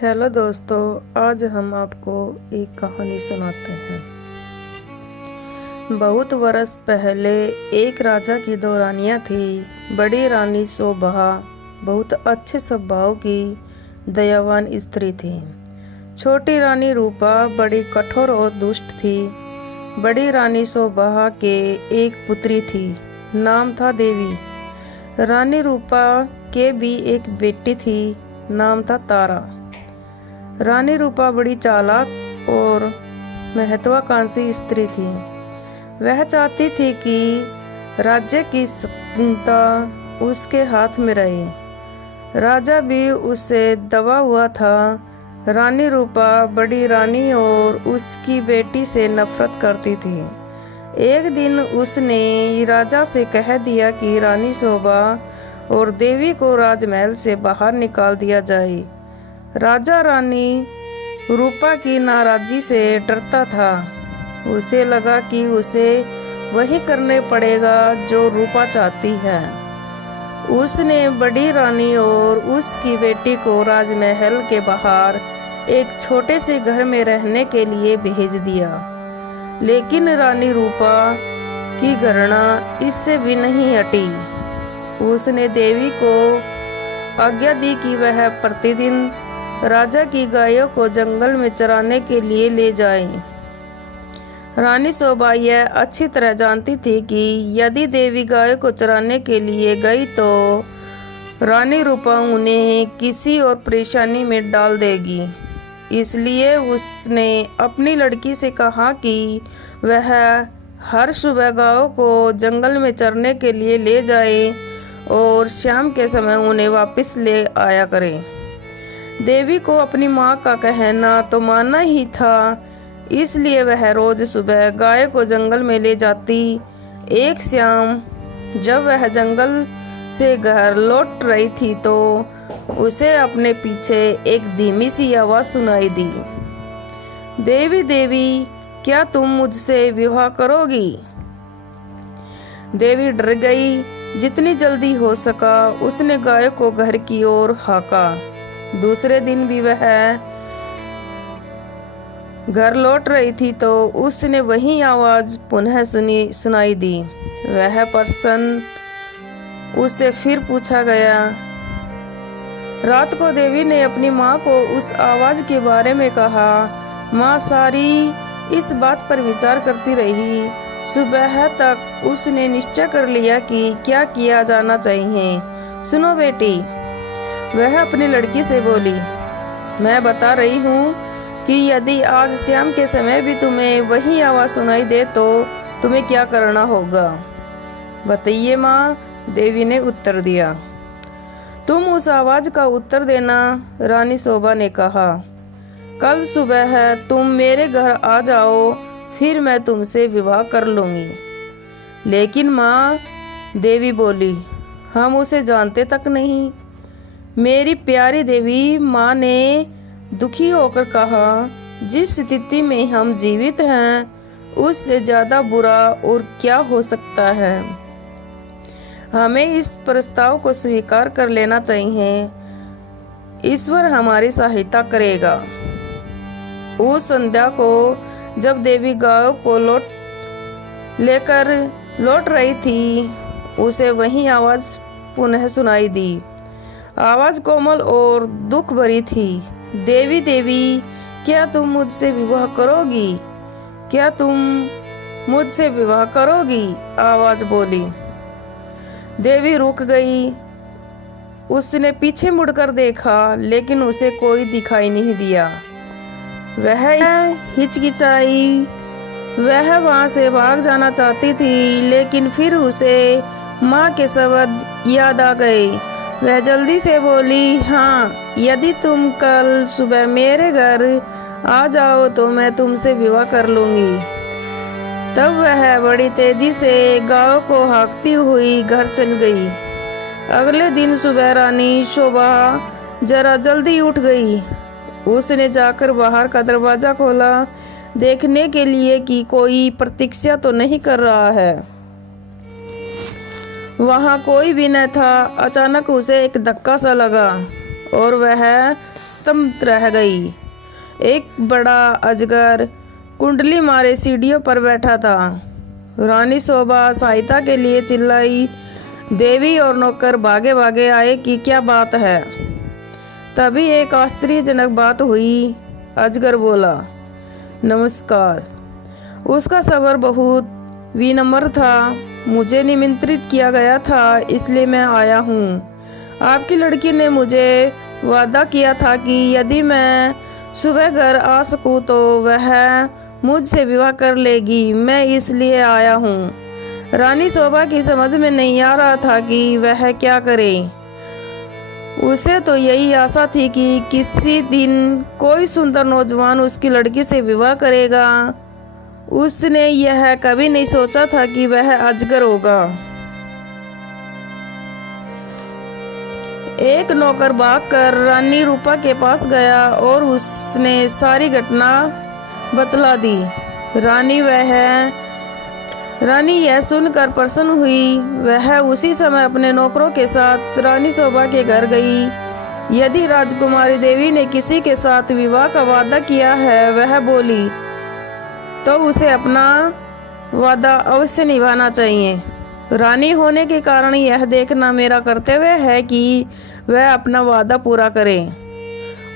Hello दोस्तों, आज हम आपको एक कहानी सुनाते हैं। बहुत वर्ष पहले एक राजा की दो रानियां थी। बड़ी रानी शोभा बहुत अच्छे स्वभाव की दयावान स्त्री थी। छोटी रानी रूपा बड़ी कठोर और दुष्ट थी। बड़ी रानी शोभा के एक पुत्री थी, नाम था देवी। रानी रूपा के भी एक बेटी थी, नाम था तारा। रानी रूपा बड़ी चालाक और महत्वाकांक्षी स्त्री थी। वह चाहती थी कि राज्य की सत्ता उसके हाथ में रहे। राजा भी उससे दबा हुआ था। रानी रूपा बड़ी रानी और उसकी बेटी से नफरत करती थी। एक दिन उसने राजा से कह दिया कि रानी शोभा और देवी को राजमहल से बाहर निकाल दिया जाए। राजा रानी रूपा की नाराजगी से डरता था। उसे लगा कि उसे वही करने पड़ेगा जो रूपा चाहती है। उसने बड़ी रानी और उसकी बेटी को राजमहल के बाहर एक छोटे से घर में रहने के लिए भेज दिया। लेकिन रानी रूपा की घृणा इससे भी नहीं हटी। उसने देवी को आज्ञा दी कि वह प्रतिदिन राजा की गायों को जंगल में चराने के लिए ले जाए। रानी शोभा यह अच्छी तरह जानती थी कि यदि देवी गायों को चराने के लिए गई तो रानी रूपा उन्हें किसी और परेशानी में डाल देगी। इसलिए उसने अपनी लड़की से कहा कि वह हर सुबह गायों को जंगल में चरने के लिए ले जाए और शाम के समय उन्हें वापस ले आया करे। देवी को अपनी माँ का कहना तो मानना ही था, इसलिए वह रोज सुबह गाय को जंगल में ले जाती। एक शाम जब वह जंगल से घर लौट रही थी तो उसे अपने पीछे एक धीमी सी आवाज सुनाई दी। देवी देवी, क्या तुम मुझसे विवाह करोगी? देवी डर गई। जितनी जल्दी हो सका उसने गाय को घर की ओर हाँका। दूसरे दिन भी वह घर लौट रही थी तो उसने वही आवाज पुनः सुनाई दी। वह प्रश्न उससे फिर पूछा गया। रात को देवी ने अपनी माँ को उस आवाज के बारे में कहा। माँ सारी इस बात पर विचार करती रही। सुबह तक उसने निश्चय कर लिया कि क्या किया जाना चाहिए। सुनो बेटी, वह अपनी लड़की से बोली, मैं बता रही हूँ कि यदि आज शाम के समय भी तुम्हें वही आवाज सुनाई दे तो तुम्हें क्या करना होगा? बताइए माँ, देवी ने उत्तर दिया। तुम उस आवाज का उत्तर देना, रानी शोभा ने कहा। कल सुबह तुम मेरे घर आ जाओ, फिर मैं तुमसे विवाह कर लूंगी। लेकिन माँ, देवी बोली, हम उसे जानते तक नहीं। मेरी प्यारी देवी, माँ ने दुखी होकर कहा, जिस स्थिति में हम जीवित हैं उससे ज्यादा बुरा और क्या हो सकता है। हमें इस प्रस्ताव को स्वीकार कर लेना चाहिए। ईश्वर हमारी सहायता करेगा। उस संध्या को जब देवी गायों को लेकर लौट रही थी, उसे वही आवाज पुनः सुनाई दी। आवाज कोमल और दुख भरी थी। देवी देवी, क्या तुम मुझसे विवाह करोगी? क्या तुम मुझसे विवाह करोगी? आवाज बोली। देवी रुक गई। उसने पीछे मुड़कर देखा, लेकिन उसे कोई दिखाई नहीं दिया। वह हिचकिचाई। वह वहां से भाग जाना चाहती थी, लेकिन फिर उसे माँ के शब्द याद आ गए। वह जल्दी से बोली, हाँ, यदि तुम कल सुबह मेरे घर आ जाओ तो मैं तुमसे विवाह कर लूंगी। तब वह बड़ी तेजी से गायों को हाँकती हुई घर चल गई। अगले दिन सुबह रानी शोभा जरा जल्दी उठ गई। उसने जाकर बाहर का दरवाजा खोला, देखने के लिए कि कोई प्रतीक्षा तो नहीं कर रहा है। वहाँ कोई भी न था। अचानक उसे एक धक्का सा लगा और वह स्तब्ध रह गई। एक बड़ा अजगर कुंडली मारे सीढ़ियों पर बैठा था। रानी शोभा सहायता के लिए चिल्लाई। देवी और नौकर भागे भागे आए कि क्या बात है। तभी एक आश्चर्यजनक बात हुई। अजगर बोला, नमस्कार। उसका स्वर बहुत विनम्र था। मुझे निमंत्रित किया गया था, इसलिए मैं आया हूँ। आपकी लड़की ने मुझे वादा किया था कि यदि मैं सुबह घर आ सकूँ तो वह मुझसे विवाह कर लेगी। मैं इसलिए आया हूँ। रानी शोभा की समझ में नहीं आ रहा था कि वह क्या करे। उसे तो यही आशा थी कि किसी दिन कोई सुंदर नौजवान उसकी लड़की से विवाह करेगा। उसने यह कभी नहीं सोचा था कि वह अजगर होगा। एक नौकर भागकर रानी रूपा के पास गया और उसने सारी घटना बतला दी। रानी यह सुनकर प्रसन्न हुई। वह उसी समय अपने नौकरों के साथ रानी शोभा के घर गई। यदि राजकुमारी देवी ने किसी के साथ विवाह का वादा किया है, वह बोली, तो उसे अपना वादा अवश्य निभाना चाहिए। रानी होने के कारण यह देखना मेरा कर्तव्य है कि वह अपना वादा पूरा करे।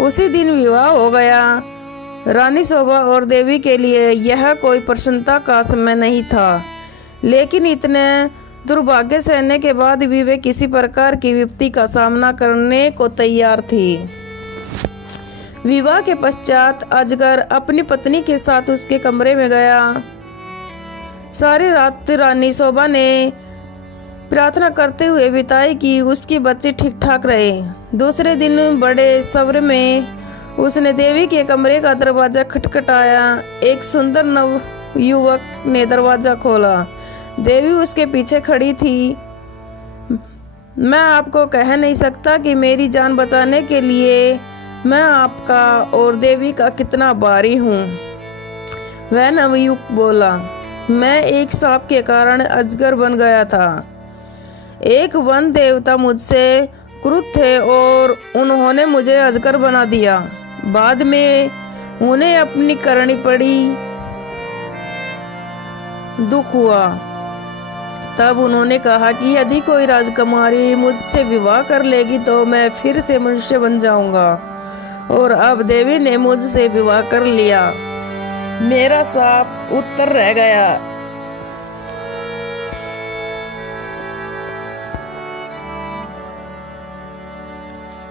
उसी दिन विवाह हो गया। रानी शोभा और देवी के लिए यह कोई प्रसन्नता का समय नहीं था, लेकिन इतने दुर्भाग्य सहने के बाद भी वे किसी प्रकार की विपत्ति का सामना करने को तैयार थी। विवाह के पश्चात अजगर अपनी पत्नी के साथ उसके कमरे में गया। सारी रात रानी शोभा ने प्रार्थना करते हुए बिताई कि उसकी बच्चे ठीक ठाक रहे। दूसरे दिन बड़े सब्र में उसने देवी के कमरे का दरवाजा खटखटाया। एक सुंदर नव युवक ने दरवाजा खोला। देवी उसके पीछे खड़ी थी। मैं आपको कह नहीं सकता कि मेरी जान बचाने के लिए मैं आपका और देवी का कितना आभारी हूँ। वह नवयुवक बोला, मैं एक सांप के कारण अजगर बन गया था। एक वन देवता मुझसे क्रुद्ध थे और उन्होंने मुझे अजगर बना दिया। बाद में उन्हें अपनी करनी पड़ी, दुख हुआ। तब उन्होंने कहा कि यदि कोई राजकुमारी मुझसे विवाह कर लेगी तो मैं फिर से मनुष्य बन जाऊंगा। और अब देवी ने मुझसे विवाह कर लिया। मेरा सांप उत्तर रह गया।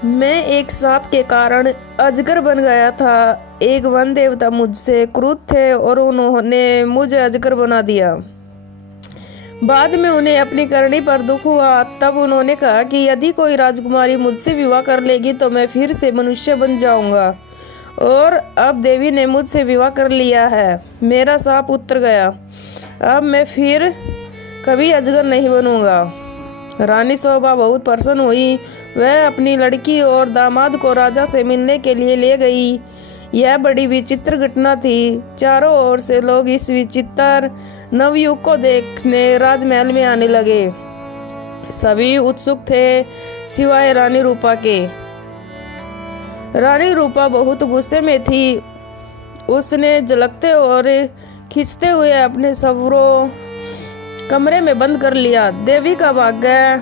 मैं एक सांप के कारण अजगर बन गया था। एक वन देवता मुझसे क्रुद्ध थे और उन्होंने मुझे अजगर बना दिया। बाद में उन्हें अपनी करनी पर दुख हुआ। तब उन्होंने कहा कि यदि कोई राजकुमारी मुझसे विवाह कर लेगी तो मैं फिर से मनुष्य बन जाऊंगा। और अब देवी ने मुझसे विवाह कर लिया है। मेरा सांप उतर गया। अब मैं फिर कभी अजगर नहीं बनूंगा। रानी शोभा बहुत प्रसन्न हुई। वह अपनी लड़की और दामाद को राजा से मिलने के लिए ले गई। यह बड़ी विचित्र घटना थी। चारों ओर से लोग इस विचित्र नवयुवक को देखने राजमहल में आने लगे। सभी उत्सुक थे सिवाय रानी रूपा के। रानी रूपा बहुत गुस्से में थी। उसने झलकते और खींचते हुए अपने सवरों कमरे में बंद कर लिया। देवी का भाग्य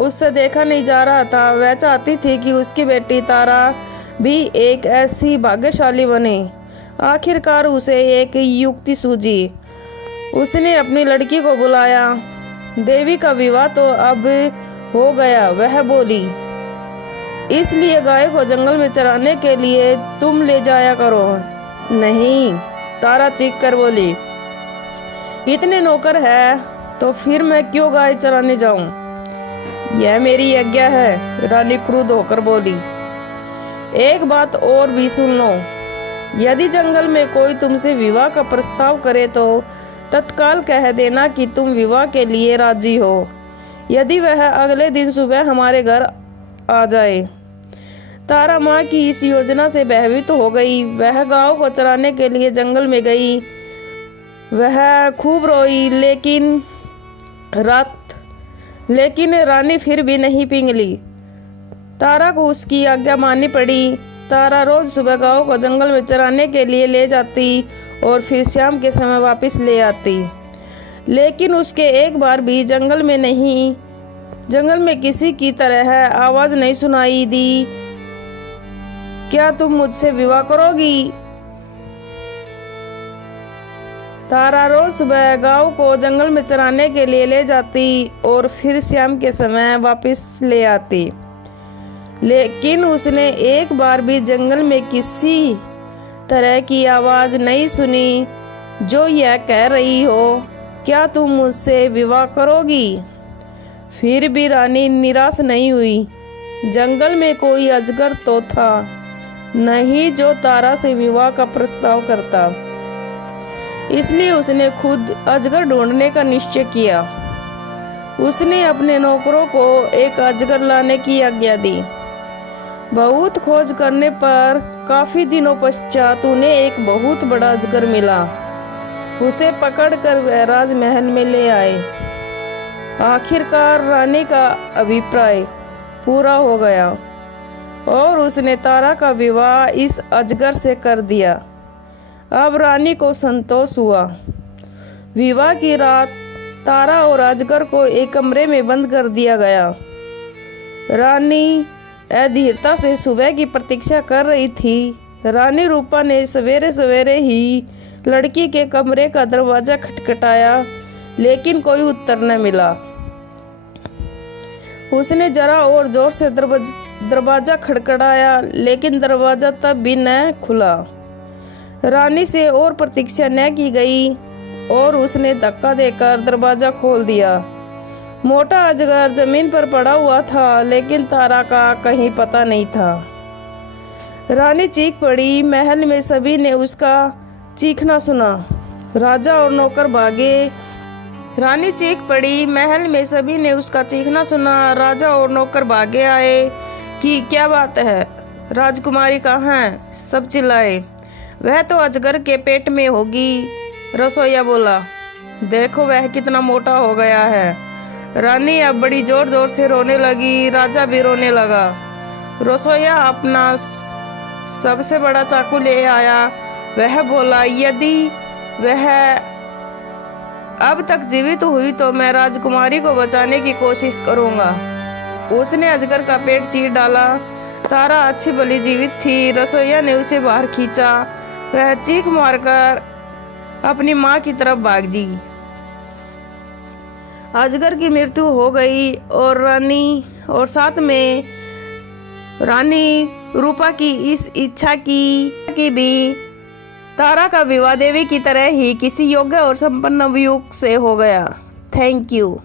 उससे देखा नहीं जा रहा था। वह चाहती थी कि उसकी बेटी तारा भी एक ऐसी भाग्यशाली बने। आखिरकार उसे एक युक्ति सूझी। उसने अपनी लड़की को बुलाया। देवी का विवाह तो अब हो गया, वह बोली, इसलिए गाय को जंगल में चराने के लिए तुम ले जाया करो। नहीं, तारा चीख कर बोली, इतने नौकर है तो फिर मैं क्यों गाय चराने जाऊं? यह मेरी आज्ञा है, रानी क्रुद्ध होकर बोली। एक बात और भी सुन लो, यदि जंगल में कोई तुमसे विवाह का प्रस्ताव करे तो तत्काल कह देना कि तुम विवाह के लिए राजी हो। यदि वह अगले दिन सुबह हमारे घर आ जाए। तारा माँ की इस योजना से भयभीत हो गई। वह गायों को चराने के लिए जंगल में गई। वह खूब रोई, लेकिन रानी फिर भी नहीं पिघली। तारा को उसकी आज्ञा माननी पड़ी। तारा रोज सुबह गांव को जंगल में चराने के लिए ले जाती और फिर शाम के समय वापस ले आती। लेकिन उसके एक बार भी जंगल में किसी की तरह आवाज नहीं सुनाई दी, क्या तुम मुझसे विवाह करोगी? तारा रोज सुबह गांव को जंगल में चराने के लिए ले जाती और फिर शाम के समय वापस ले आती। लेकिन उसने एक बार भी जंगल में किसी तरह की आवाज नहीं सुनी जो यह कह रही हो, क्या तुम मुझसे विवाह करोगी? फिर भी रानी निराश नहीं हुई। जंगल में कोई अजगर तो था नहीं जो तारा से विवाह का प्रस्ताव करता, इसलिए उसने खुद अजगर ढूंढने का निश्चय किया। उसने अपने नौकरों को एक अजगर लाने की आज्ञा दी। बहुत खोज करने पर काफी दिनों पश्चात उन्हें एक बहुत बड़ा अजगर मिला। उसे पकड़कर वह राजमहल में ले आए। आखिरकार रानी का अभिप्राय पूरा हो गया और उसने तारा का विवाह इस अजगर से कर दिया। अब रानी को संतोष हुआ। विवाह की रात तारा और अजगर को एक कमरे में बंद कर दिया गया। रानी अधीरता से सुबह की प्रतीक्षा कर रही थी। रानी रूपा ने सवेरे सवेरे ही लड़की के कमरे का दरवाजा खटखटाया, लेकिन कोई उत्तर न मिला। उसने जरा और जोर से दरवाजा खड़खड़ाया, लेकिन दरवाजा तब भी न खुला। रानी से और प्रतीक्षा न की गई और उसने धक्का देकर दरवाजा खोल दिया। मोटा अजगर जमीन पर पड़ा हुआ था, लेकिन तारा का कहीं पता नहीं था। रानी चीख पड़ी। महल में सभी ने उसका चीखना सुना। राजा और नौकर भागे। रानी चीख पड़ी। महल में सभी ने उसका चीखना सुना। राजा और नौकर भागे आए कि क्या बात है, राजकुमारी कहाँ है? सब चिल्लाए। वह तो अजगर के पेट में होगी, रसोइया बोला। देखो वह कितना मोटा हो गया है। रानी अब बड़ी जोर जोर से रोने लगी। राजा भी रोने लगा। रसोइया अपना सबसे बड़ा चाकू ले आया। वह बोला, यदि वह अब तक जीवित हुई तो मैं राजकुमारी को बचाने की कोशिश करूंगा। उसने अजगर का पेट चीर डाला। तारा अच्छी भली जीवित थी। रसोइया ने उसे बाहर खींचा। वह चीख मारकर अपनी माँ की तरफ भाग दी। अजगर की मृत्यु हो गई और साथ में रानी रूपा की इस इच्छा की भी तारा का विवाह देवी की तरह ही किसी योग्य और संपन्न युग से हो गया। Thank you.